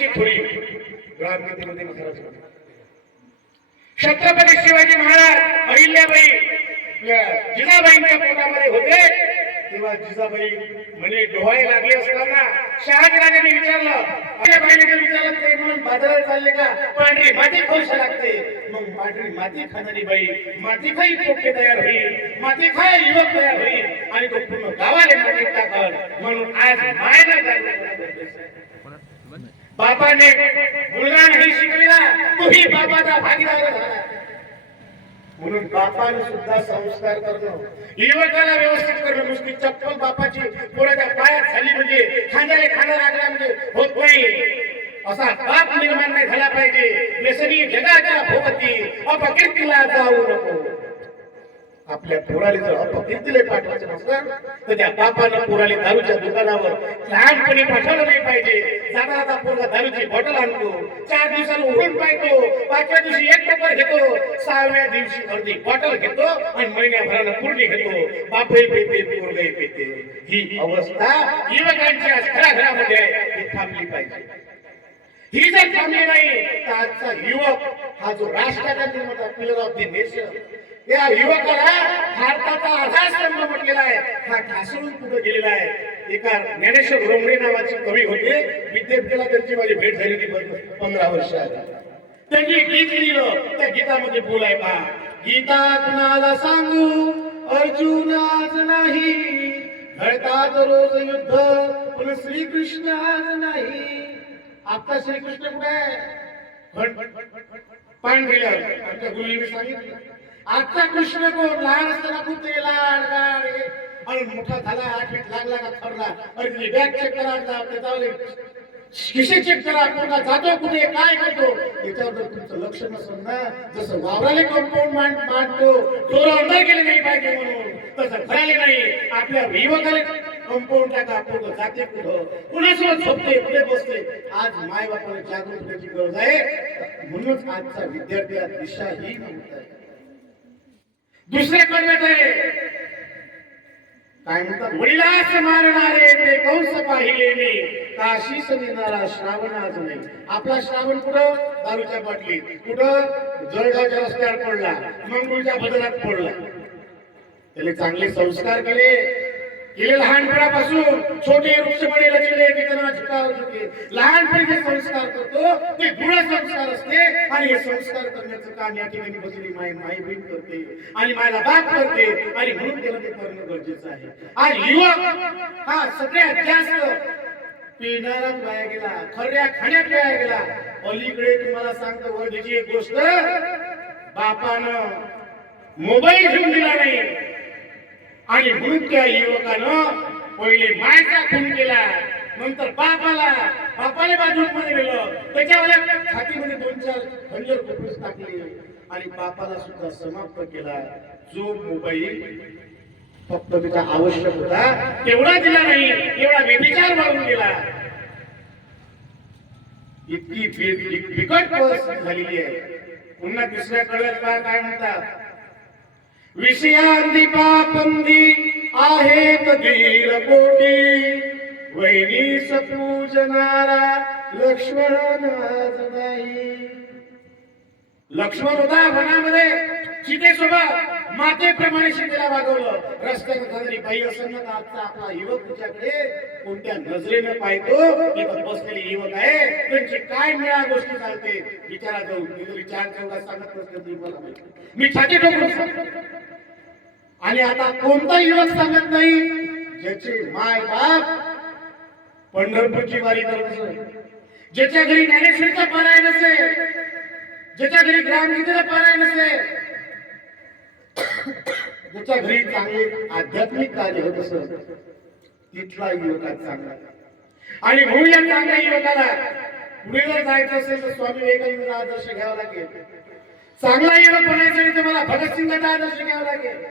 पाण्याची थोडी ग्रामगीतेमध्ये महाराज छत्रपती शिवाजी महाराज अहिल्याबाई जिजाबाईंच्या पोटामध्ये होते. तेव्हा जिजाबाई म्हणे डोहाळे लागले असताना शहाजीराजांनी विचारलं अहिल्याबाईने जर विचारलं ते म्हणून बाजारात चालले का? पांढरी माती खोलशा लागते. मग पांढरी माती खाणारी बाई माती खाई पोटे तयार होईल माती खाय युवक तयार होईल आणि तो पूर्ण गावाले माती टाकल म्हणून आज मायनं जागृत बापाने मुलगा नाही शिकविला तूही बापाचा भागीदार झाला. म्हणून बापाने सुद्धा संस्कार करणं युवकाला व्यवस्थित करणं नुसती चप्पल बापाची पोराच्या पायात झाली म्हणजे खांद्याने खांदा लागला म्हणजे होत नाही. असा बाप निर्माण नाही झाला पाहिजे. नैसर्गिक जगाच्या भोवती अपकीर्तीला जाऊ नको. आपल्या पोराला जर अपकीर्तीला पाठवायचं नसतं तर त्या बापानं पोराले दारूच्या दुकानावर लहानपणी पाठवलं नाही पाहिजे. जाता जाता पोरगा दारूची बॉटल आणतो चार दिवसाला उघडून पाहतो पाचव्या दिवशी एक पेपर घेतो सहाव्या दिवशी अर्धी बॉटल घेतो आणि महिन्याभरानं पूर्ण घेतो. बापही पेते पोरगाही पेते. ही अवस्था युवकांच्या घराघरामध्ये आहे. ही थांबली पाहिजे. ही जर थांबली नाही तर आजचा युवक हा जो राष्ट्राचा निर्माता पिलर ऑफ द नेशन या युवकाला भारताचा आधारस्तंभ म्हटलेला आहे. हा ढासळून कुठं गेलेला आहे. एका ज्ञानेश्वर रोमडे नावाचे कवी होते. विद्यापीठाला त्यांची माझी भेट झालेली बरं पंधरा वर्ष आधी. त्यांनी गीत लिहिलं. त्या गीतामध्ये बोलाय पहा. गीता कुणाला सांगू? अर्जुनाच नाही. घडतात रोज युद्ध पण श्रीकृष्ण आज नाही. आता श्रीकृष्ण कुठे आहे? पाणी गेल्यावर आमच्या गुरुजीने सांगितलं. आजचा कृष्ण कोण? लहान असताना खूप ते लाड आणि मोठा झाला आठवीत लागला का खरला अरे बॅग चेक करा त्याच्यावर खिशे चेक करा कोणता जातो कुठे काय करतो? याच्यावर जर तुमचं लक्ष नसेल ना जसं वावराले कंपाऊंड मांड मांडतो डोरा नाही गेले नाही पाहिजे म्हणून तसं घराले नाही. आपल्या विवकाले कंपाऊंड टाका कुठं जाते कुठं कुणासोबत झोपते कुठे बसते? आज माय बापाला जागृत होण्याची गरज आहे. म्हणूनच आजचा विद्यार्थी आज दिशाहीन होत आहे. दुसरे आहे काय म्हणतात? वडिलास मारणारे ते कंस पाहिले मी. काशीस नेणारा श्रावण आज नाही. आपला श्रावण कुठं? दारूच्या बाटलीत कुठं? जळगावच्या रस्त्यावर पडला. मंगळूरच्या बदलात पडला. त्याला चांगले संस्कार केले. हे लहानपणापासून छोटे वृक्षमध्ये लचले वितरणा चिकावर होते. लहानपणी जे संस्कार करतो ते दृढ संस्कार असते आणि हे संस्कार करण्याचं काम या ठिकाणी बसलेली माय माय बहीण करते आणि मायला बाप करते आणि म्हणून त्याला ते करणं गरजेचं आहे. आणि युवक हा सगळ्यात जास्त पिणारात वाया गेला खऱ्या खाण्यात वाया गेला. अलीकडे तुम्हाला सांगतो वर्धीची एक गोष्ट बापानं मोबाईल घेऊन दिला नाही. आणि म्हणून युवकानं पहिले मायचा खून केला नंतर बापाला बापाने बाजूमध्ये गेलं त्याच्यावर छातीमध्ये दोन चार खंजर कुठून टाकले आणि बापाला सुद्धा समाप्त केला. जो मोबाईल फक्त तिचा आवश्यक होता तेवढा दिला नाही एवढा व्यभिचार मारून गेला. इतकी बिकट परिस्थिती झालेली आहे. पुन्हा दुसऱ्या कळव्यात काय म्हणतात. विषयांती पापंदी आहेत धीर पोटी वैनी सपूजणारा लक्ष्मण आज नाही. लक्ष्मण होता वनामध्ये सीतेसोबत मातेप्रमाणे शेतीला वागवलं. रस्त्यात खाली बाई असेल ना आजचा आपला युवक तुझ्याकडे कोणत्या नजरेनं पाहतो? इथं बसलेले युवक आहे. त्यांची काय मिळा गोष्टी चालते? विचारा जाऊ मी तरी चार चौघा सांगत नसते मला मी छाती ठोकून सांगतो. आणि आता कोणता युवक सांगत नाही ज्याचे माय बाप पंढरपूरची वारी करत असेल. ज्याच्या घरी ज्ञानेश्वरीचा पारायण असेल. ज्याच्या घरी ग्रामगीतेला पारायण असेल. ज्याच्या घरी चांगले आध्यात्मिक कार्य होत असत तिथला युवकात चांगला. आणि म्हणून या चांगल्या युवकाला पुढे जर जायचं असेल तर स्वामी विवेकानंदाचा आदर्श घ्यावा लागेल. चांगला युवक बनण्यासाठी तुम्हाला भगतसिंगाचा आदर्श घ्यावा लागेल.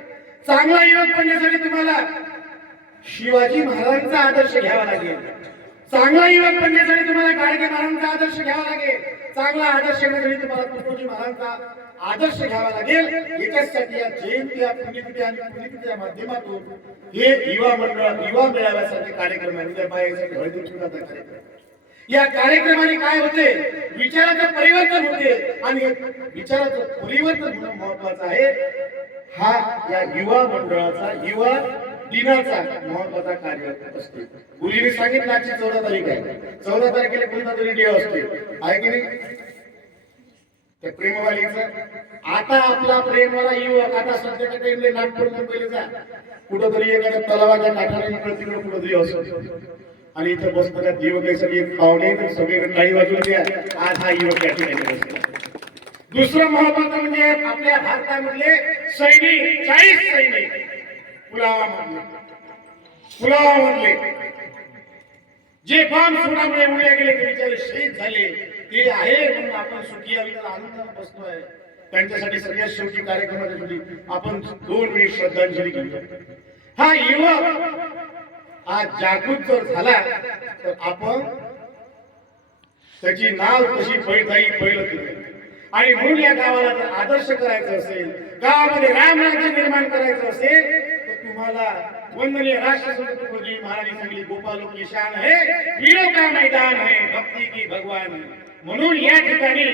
चांगला युवक बनण्यासाठी तुम्हाला शिवाजी महाराजांचा आदर्श घ्यावा लागेल. चांगला युवक बनण्यासाठी तुम्हाला गाडगे महाराजांचा आदर्श घ्यावा लागेल. चांगला आदर्श घेण्यासाठी तुम्हाला तुकोजी महाराजांचा आदर्श घ्यावा लागेल. याच्यासाठी या जयंती या पुण्यतिथी आणि पुण्यतिथीच्या माध्यमातून हे युवा मंडळ युवा मेळाव्यासाठी कार्यक्रम आहे उद्या बायासाठी हळदी कार्यक्रम. या कार्यक्रमाने काय होते? विचाराचं परिवर्तन होते आणि विचाराचं परिवर्तन होणं महत्वाचं आहे. हा या युवा मंडळाचा युवा दिनाचा महत्त्वाचा कार्य असते. मुलीने सांगितलं आजची चौदा तारीख आहे. चौदा तारखेला कोणता तरी डे असते. आहे की नाही? त्या प्रेमवालीचा आता आपला प्रेमवाला युवक आता सध्याच्या टाइमले नागपूर मुंबईला जा. कुठंतरी एखाद्या तलावाच्या काठाला इकडं तिकडं कुठंतरी असं. आणि इथं बसतो त्या युवकासाठी एक पाहुणे तर सगळीकडे काही बाजूला द्या. आज हा युवक या ठिकाणी दुसरं महत्वाचं म्हणजे आपल्या भारतामधले सैनिक चाळीस सैनिक. पुलावामधले पुलावामधले जे बॉम्ब सुनामुळे उडले गेले ते बिचारे शहीद झाले. ते आहे म्हणून आपण सुखी आम्ही आनंदाने बसतोय. त्यांच्यासाठी सगळ्यात शेवटी कार्यक्रमाच्या म्हणजे शेवटी आपण दोन मिनिट श्रद्धांजली घेतो हा युवक आज जागृत जर झाला तर आपण त्याची नाव कशी पैठाई पहिलं केलं आणि म्हणून या गावाला जर आदर्श करायचं असेल गावामध्ये रामराज्य निर्माण करायचं असेल तर तुम्हाला वंदनीय राष्ट्रसंत महाराज सांगली गोपालो की शान है वीरों का मैदान है भक्ती की भगवान. म्हणून या ठिकाणी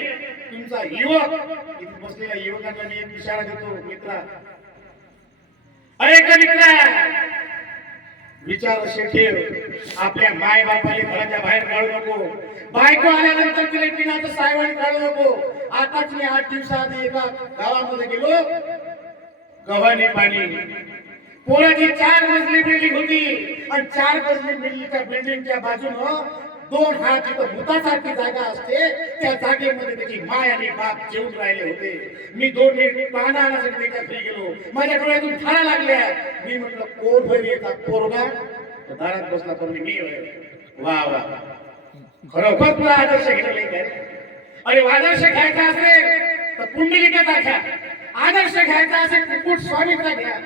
तुमचा युवक इथे बसलेल्या युवकांना मी एक इशारा देतो मित्रा. अरे का मित्रा? विचार असे ठेव. आपल्या माय बापाने घराच्या बाहेर काढू नको. बायको आल्यानंतर तिला टिनाचं सायवण काढू नको. आताच मी आठ दिवसाआधी एका गावामध्ये गेलो. गव्हाने पाणी पुण्याची चार मजली बिल्डिंग होती. आणि चार मजली बिल्डिंगच्या बिल्डिंगच्या बाजूनं दोन हात तिथं भूतासारखी जागा असते. त्या जागेमध्ये त्याची माय आणि बाप जेवून राहिले होते. मी दोन मिनिट पाहणं आणण्यासाठी त्याच्या घरी गेलो. माझ्या डोळ्यातून थाळा लागल्या. मी म्हटलं कोण होईल येता पोरगा दारात बसला पण मी मी वा वा. खरोखर तुला आदर्श घेतला रे? अरे आदर्श घ्यायचा असेल तर पुंडलिकाचा घ्या. आदर्श घ्यायचा असेल कुकुट स्वामीचा घ्या.